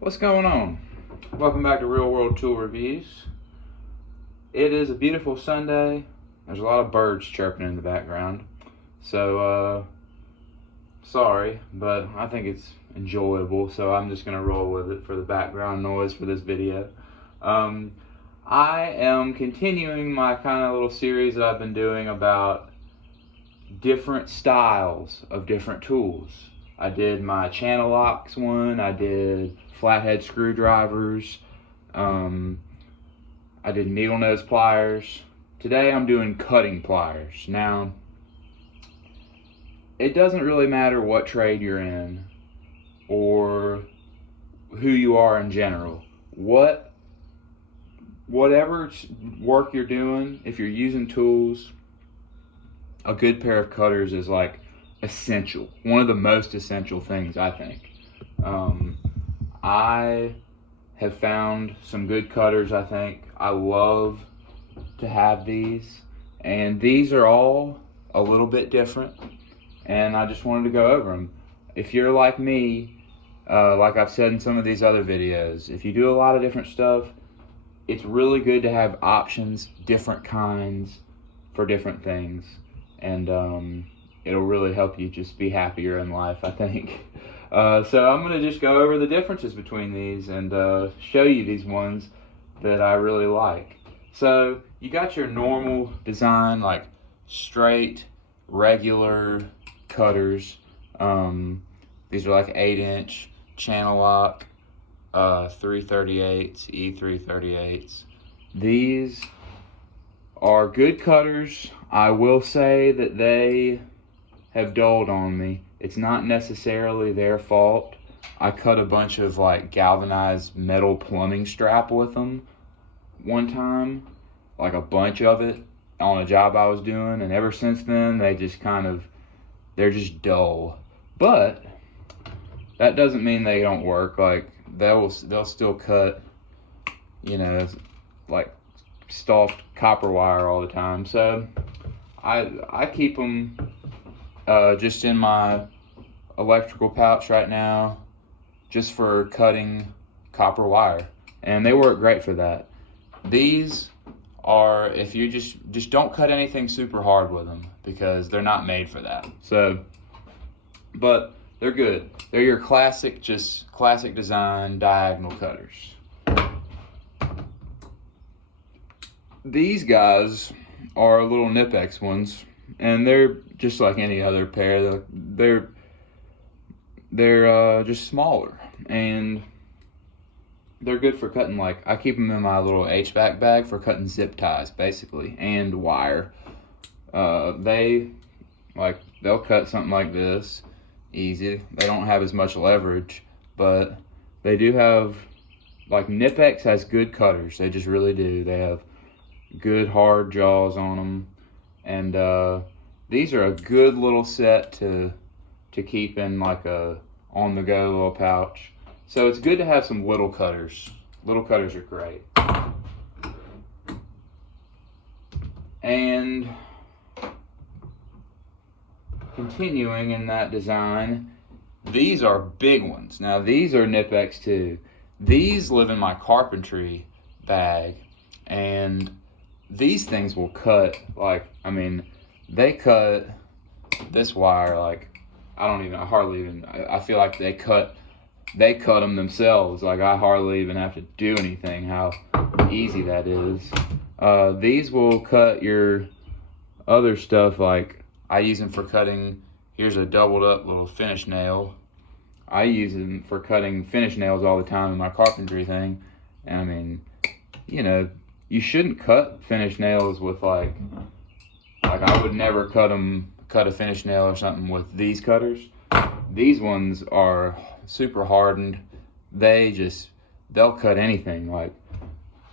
What's going on? Welcome back to Real World Tool Reviews. It is a beautiful Sunday. There's a lot of birds chirping in the background. So, sorry, but I think it's enjoyable, so I'm just going to roll with it for the background noise for this video. I am continuing my kind of little series that I've been doing about different styles of different tools. I did my channel locks one, I did flathead screwdrivers, I did needle nose pliers. Today I'm doing cutting pliers. Now, it doesn't really matter what trade you're in or who you are in general. Whatever work you're doing, if you're using tools, a good pair of cutters is like essential. One of the most essential things, I think. I have found some good cutters, I think. I love to have these. And these are all a little bit different. And I just wanted to go over them. If you're like me, like I've said in some of these other videos, if you do a lot of different stuff, it's really good to have options, different kinds for different things. And it'll really help you just be happier in life, I think. So I'm going to just go over the differences between these and show you these ones that I really like. So you got your normal design, like straight, regular cutters. These are like 8-inch channel lock, 3/38, E3/38. These are good cutters. I will say that they have dulled on me. It's not necessarily their fault. I cut a bunch of like galvanized metal plumbing strap with them one time, like a bunch of it on a job I was doing, and ever since then they're just dull. But that doesn't mean they don't work. Like they'll still cut, like stalked copper wire all the time. So I keep them just in my electrical pouch right now, just for cutting copper wire, and they work great for that. These are, if you just don't cut anything super hard with them, because they're not made for that. So, but they're good. They're your classic design diagonal cutters. These guys are little Nipex ones, and they're just like any other pair. They're just smaller, and they're good for cutting. Like, I keep them in my little HVAC bag for cutting zip ties, basically, and wire. They'll cut something like this easy. They don't have as much leverage, but they do have, like, Nipex has good cutters. They just really do. They have good hard jaws on them, and these are a good little set to keep in like a on-the-go little pouch. So it's good to have some little cutters. Little cutters are great. And continuing in that design, these are big ones. Now these are Nipex too. These live in my carpentry bag, and these things will cut, like, I mean, they cut this wire like, I feel like they cut them themselves. Like, I hardly even have to do anything, how easy that is. These will cut your other stuff. Like, I use them for cutting, here's a doubled up little finish nail. I use them for cutting finish nails all the time in my carpentry thing. And I mean, you shouldn't cut finish nails with like I would never cut a finish nail or something with these cutters. These ones are super hardened. They'll cut anything. Like,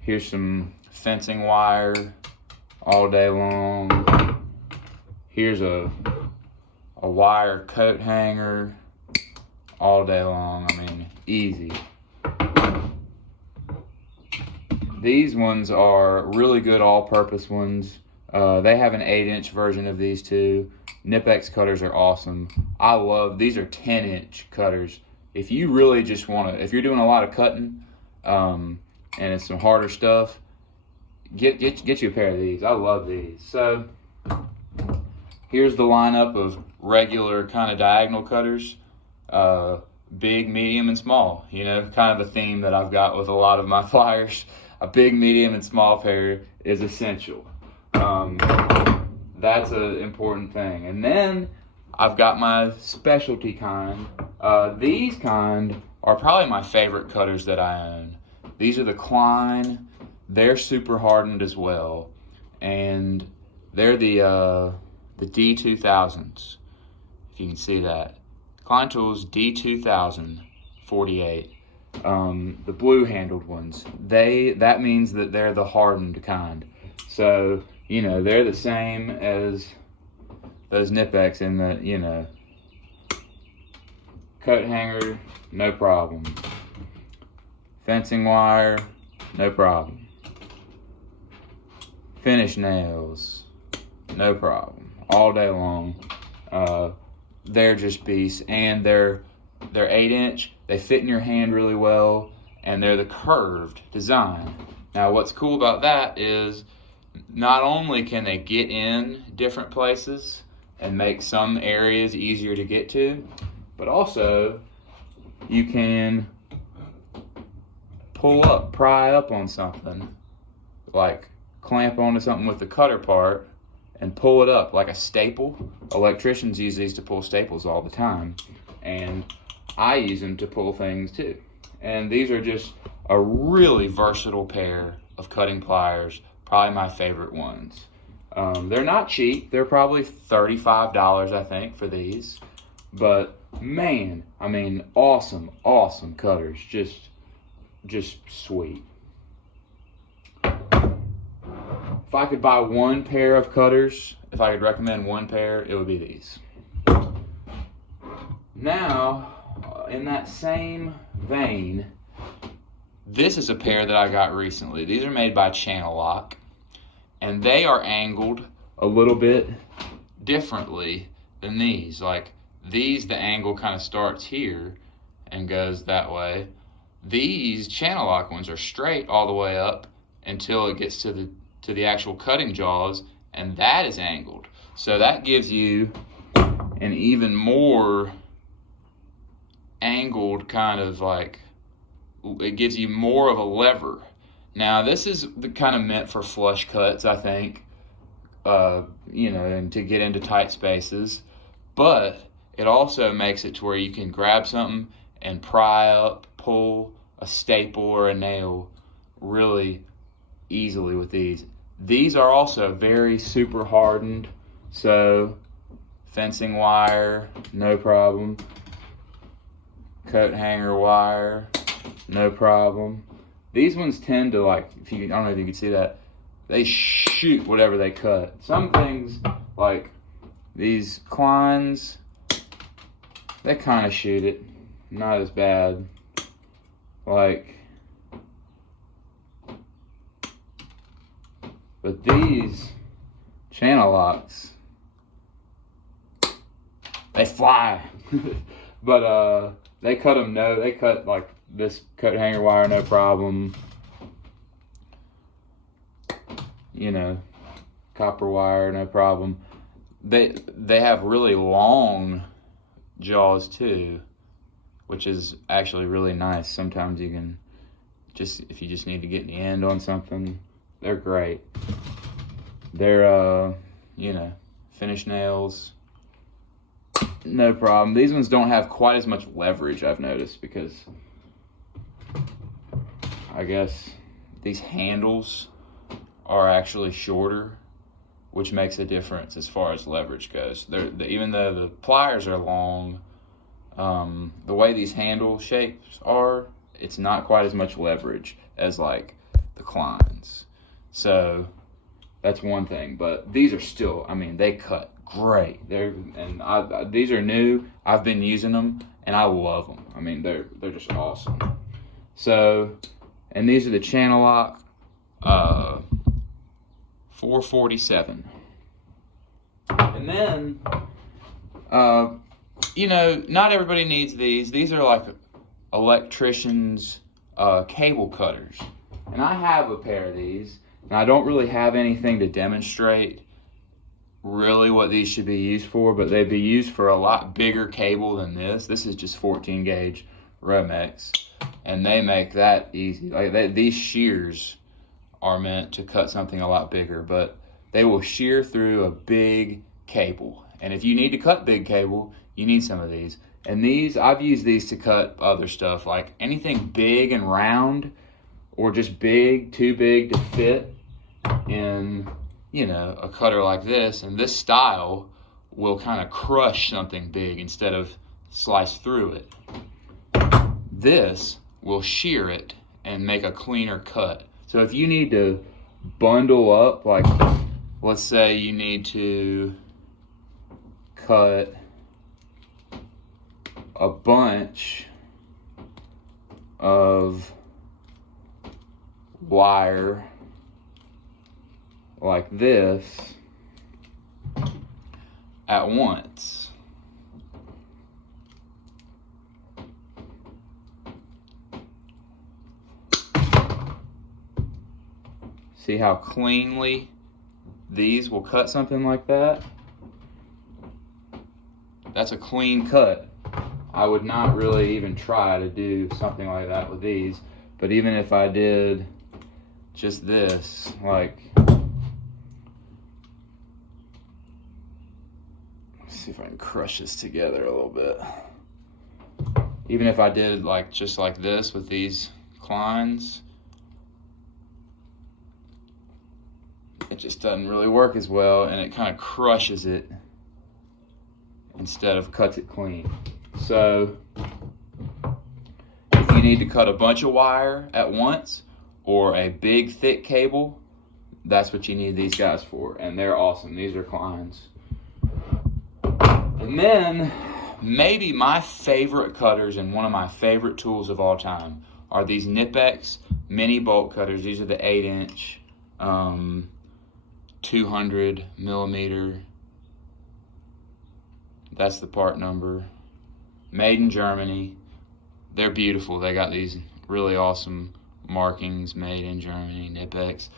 here's some fencing wire all day long. Here's a wire coat hanger all day long. I mean, easy. These ones are really good all-purpose ones. They have an 8-inch version of these too. Nipex cutters are awesome. These are 10-inch cutters. if you really just want to, if you're doing a lot of cutting, and it's some harder stuff, get you a pair of these. I love these. So here's the lineup of regular kind of diagonal cutters, big, medium, and small. You know, kind of a theme that I've got with a lot of my pliers. A big, medium, and small pair is essential. That's an important thing. And then I've got my specialty kind. These kind are probably my favorite cutters that I own. These are the Klein. They're super hardened as well, and they're the D2000s. If you can see that, Klein Tools D2000 48. The blue handled ones. That means that they're the hardened kind. So you know they're the same as those Knipex in the, you know, coat hanger, no problem. Fencing wire, no problem. Finish nails, no problem. All day long. They're just beasts, and they're 8-inch. They fit in your hand really well, and they're the curved design. Now, what's cool about that is not only can they get in different places and make some areas easier to get to, but also you can pry up on something, like clamp onto something with the cutter part and pull it up like a staple. Electricians use these to pull staples all the time, and I use them to pull things too. And these are just a really versatile pair of cutting pliers, probably my favorite ones. They're not cheap. They're probably $35, I think, for these. But man, I mean, awesome cutters. Just sweet. If I could buy one pair of cutters, if I could recommend one pair, it would be these. Now, in that same vein, this is a pair that I got recently. These are made by Channel Lock, and they are angled a little bit differently than these. Like these, the angle kind of starts here and goes that way. These Channel Lock ones are straight all the way up until it gets to the actual cutting jaws, and that is angled. So that gives you an even more angled kind of, like, it gives you more of a lever. Now this is the kind of meant for flush cuts, I think, you know, and to get into tight spaces, but it also makes it to where you can grab something and pry up, pull a staple or a nail really easily with these. These are also very super hardened, so fencing wire, no problem. Coat hanger wire, no problem. These ones tend to, like, I don't know if you can see that, they shoot whatever they cut. Some things, like these Kleins, they kind of shoot it, not as bad. Like, but these Channel Locks, they fly. But they cut like this coat hanger wire, no problem. You know, copper wire, no problem. They have really long jaws too, which is actually really nice. Sometimes you can if you just need to get the end on something, they're great. They're you know, finish nails, no problem. These ones don't have quite as much leverage, I've noticed, because I guess these handles are actually shorter, which makes a difference as far as leverage goes. Even though the pliers are long, the way these handle shapes are, it's not quite as much leverage as like the Kleins. So that's one thing, but these are still, I mean, they cut great. These are new. I've been using them and I love them. I mean, they're just awesome. So, and these are the Channel Lock 447. And then, you know, not everybody needs these. These are like electrician's cable cutters. And I have a pair of these, and I don't really have anything to demonstrate really what these should be used for, but they'd be used for a lot bigger cable than this. This is just 14 gauge Romex, and they make that easy. Like these shears are meant to cut something a lot bigger, but they will shear through a big cable. And if you need to cut big cable, you need some of these. And these, I've used these to cut other stuff, like anything big and round, or just big, too big to fit in, you know, a cutter like this. And this style will kind of crush something big instead of slice through it. This will shear it and make a cleaner cut. So if you need to bundle up, like let's say you need to cut a bunch of wire like this at once. See how cleanly these will cut something like that? That's a clean cut. I would not really even try to do something like that with these, but even if I did just this, like, let's see if I can crush this together a little bit. Even if I did like just like this with these Kleins, it just doesn't really work as well, and it kind of crushes it instead of cuts it clean. So if you need to cut a bunch of wire at once or a big thick cable, that's what you need these guys for, and they're awesome. These are Kleins. And then maybe my favorite cutters and one of my favorite tools of all time are these Knipex mini bolt cutters. These are the 8-inch 200 millimeter. That's the part number. Made in Germany. They're beautiful. They got these really awesome markings, made in Germany, Knipex.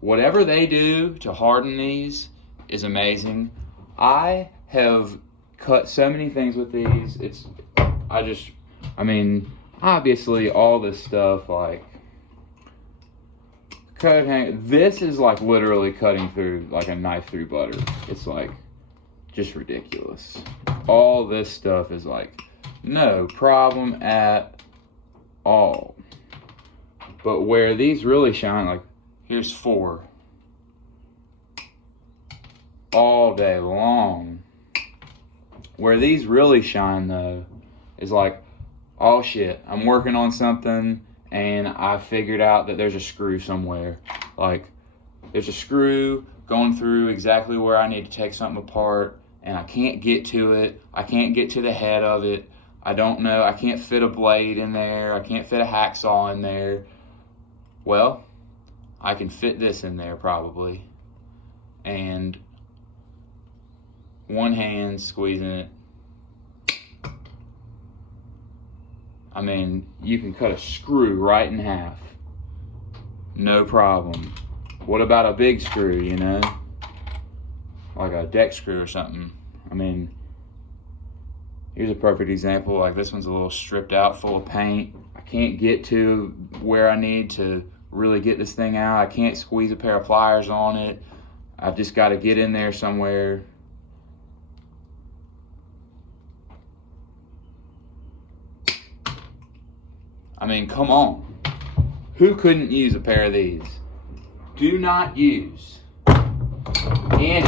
Whatever they do to harden these is amazing. I have cut so many things with these. I mean, obviously all this stuff like this is like literally cutting through like a knife through butter. It's like just ridiculous. All this stuff is like no problem at all. But where these really shine, like here's 4 all day long. Where these really shine though is like, oh shit, I'm working on something and I figured out that there's a screw somewhere. Like there's a screw going through exactly where I need to take something apart, and I can't get to it. I can't get to the head of it. I don't know. I can't fit a blade in there. I can't fit a hacksaw in there. Well, I can fit this in there probably. And one hand squeezing it. I mean, you can cut a screw right in half. No problem. What about a big screw, you know? Like a deck screw or something. I mean, here's a perfect example. Like this one's a little stripped out, full of paint. I can't get to where I need to really get this thing out. I can't squeeze a pair of pliers on it. I've just got to get in there somewhere. I mean, come on. Who couldn't use a pair of these? Do not use any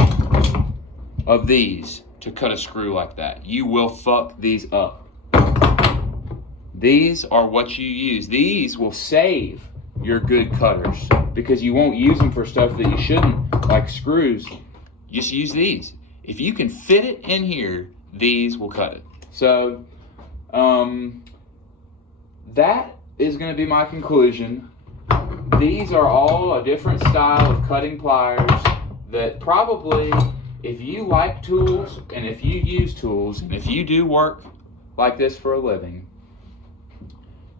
of these to cut a screw like that. You will fuck these up. These are what you use. These will save your good cutters because you won't use them for stuff that you shouldn't, like screws. Just use these. If you can fit it in here, these will cut it. So, that is going to be my conclusion. These are all a different style of cutting pliers that probably, if you like tools and if you use tools and if you do work like this for a living,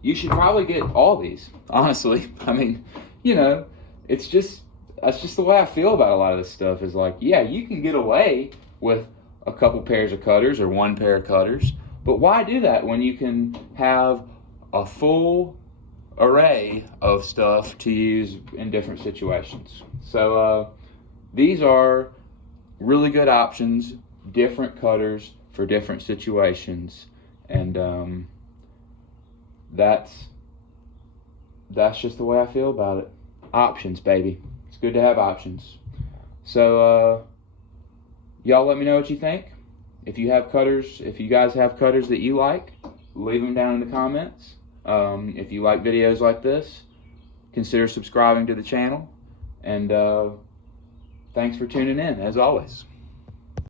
you should probably get all these, honestly. I mean, you know, that's just the way I feel about a lot of this stuff is like, yeah, you can get away with a couple pairs of cutters or one pair of cutters, but why do that when you can have a full array of stuff to use in different situations? So these are really good options, different cutters for different situations, and that's just the way I feel about it. Options, baby. It's good to have options. So y'all let me know what you think. If you guys have cutters that you like, leave them down in the comments. If you like videos like this, consider subscribing to the channel, and thanks for tuning in as always.